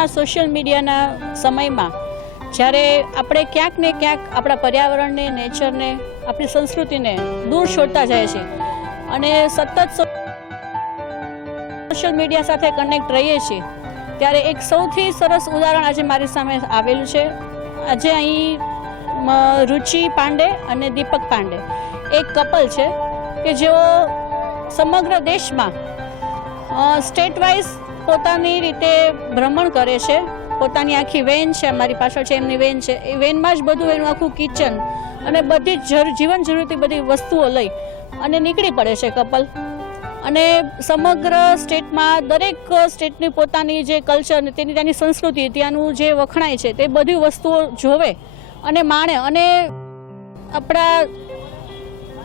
આજના સોશિયલ મીડિયાના સમયમાં જ્યારે આપણે ક્યાંક ને ક્યાંક આપણા પર્યાવરણને, નેચરને, આપણી સંસ્કૃતિને દૂર છોડતા જાય છે અને સતત સોશિયલ મીડિયા સાથે કનેક્ટ રહીએ છીએ, ત્યારે એક સૌથી સરસ ઉદાહરણ આજે મારી સામે આવેલું છે. આજે અહીં રુચિ પાંડે અને દીપક પાંડે એક કપલ છે કે જેઓ સમગ્ર દેશમાં સ્ટેટ વાઇઝ પોતાની રીતે ભ્રમણ કરે છે. પોતાની આખી વેન છે, અમારી પાછળ છે એમની વેન છે, એ વેનમાં જ બધું એનું આખું કિચન અને બધી જ જીવન જરૂરી બધી વસ્તુઓ લઈ અને નીકળી પડે છે કપલ. અને સમગ્ર સ્ટેટમાં દરેક સ્ટેટની પોતાની જે કલ્ચર ને ત્યાંની સંસ્કૃતિ, ત્યાંનું જે વખણાય છે તે બધી વસ્તુઓ જોવે અને માણે. અને આપણા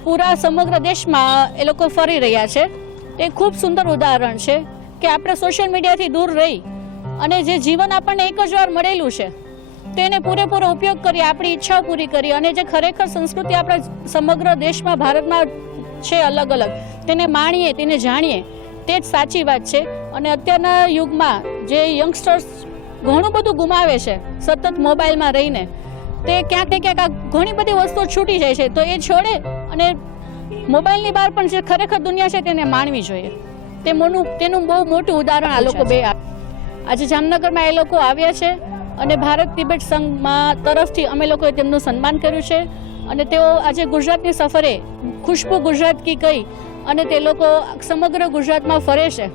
પૂરા સમગ્ર દેશમાં એ લોકો ફરી રહ્યા છે. એ ખૂબ સુંદર ઉદાહરણ છે કે આપણે સોશિયલ મીડિયાથી દૂર રહી અને જે જીવન આપણને એક જ વાર મળેલું છે તેને પૂરેપૂરો ઉપયોગ કરી, આપણી ઈચ્છાઓ પૂરી કરી અને જે ખરેખર સંસ્કૃતિ આપણા સમગ્ર દેશમાં, ભારતમાં છે અલગ અલગ, તેને માણીએ, તેને જાણીએ, તે જ સાચી વાત છે. અને અત્યારના યુગમાં જે યંગસ્ટર્સ ઘણું બધું ગુમાવે છે સતત મોબાઈલમાં રહીને, તે ક્યાંક ને ક્યાંક ઘણી બધી વસ્તુઓ છૂટી જાય છે. તો એ છોડે અને મોબાઈલની બહાર પણ જે ખરેખર દુનિયા છે તેને માણવી જોઈએ. તેનું બહુ મોટું ઉદાહરણ આ લોકો બે આજે જામનગરમાં એ લોકો આવ્યા છે અને ભારત તિબેટ સંઘમાં તરફથી અમે લોકોએ તેમનું સન્માન કર્યું છે. અને તેઓ આજે ગુજરાતની સફરે ખુશ્બુ ગુજરાત કી કહી અને તે લોકો સમગ્ર ગુજરાતમાં ફરે છે.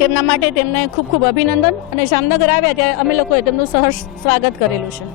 તેમના માટે તેમને ખૂબ ખૂબ અભિનંદન. અને જામનગર આવ્યા ત્યારે અમે લોકોએ તેમનું સહર્ષ સ્વાગત કરેલું છે.